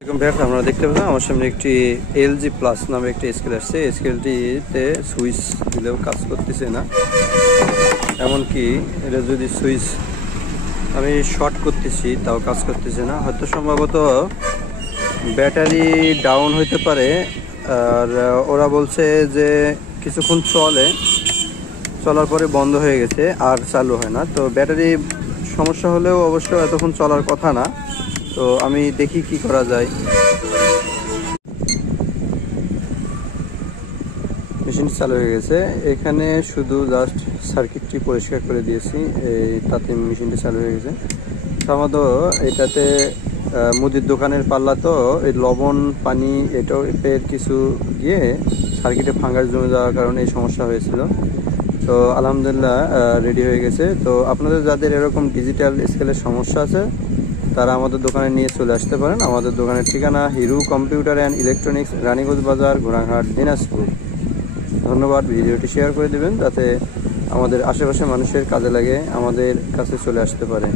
আপনারা দেখতে পাচ্ছেন আমার সামনে একটি এলজি প্লাস নামে একটি স্কেল আসছে। স্কেলটিতে সুইচ দিলেও কাজ করতেছে না, এমনকি এটা যদি সুইচ আমি শর্ট করতেছি তাও কাজ করতেছে না। হয়তো সম্ভবত ব্যাটারি ডাউন হইতে পারে। আর ওরা বলছে যে কিছুক্ষণ চলার পরে বন্ধ হয়ে গেছে, আর চালু হয় না। তো ব্যাটারি সমস্যা হলেও অবশ্য এতক্ষণ চলার কথা না। তো আমি দেখি কি করা যায়। মেশিন চালু হয়ে গেছে, এখানে শুধু জাস্ট সার্কিটটি পরিষ্কার করে দিয়েছি, তাতে মেশিনটি চালু হয়ে গেছে। সাধারণত এটাতে মুদির দোকানের পাল্লা, তো এই লবণ পানি এটাও এর কিছু গিয়ে সার্কিটে ফাঙ্গাস জমে যাওয়ার কারণে এই সমস্যা হয়েছিল। তো আলহামদুলিল্লাহ রেডি হয়ে গেছে। তো আপনাদের যাদের এরকম ডিজিটাল স্কেলের সমস্যা আছে তারা আমাদের দোকানে নিয়ে চলে আসতে পারেন। আমাদের দোকানের ঠিকানা Hiru computer and electronics, Raniganj Bazar, ঘোড়াঘাট, দিনাজপুর। ধন্যবাদ। ভিডিওটি শেয়ার করে দেবেন যাতে আমাদের আশেপাশে মানুষের কাজে লাগে, আমাদের কাছে চলে আসতে পারে।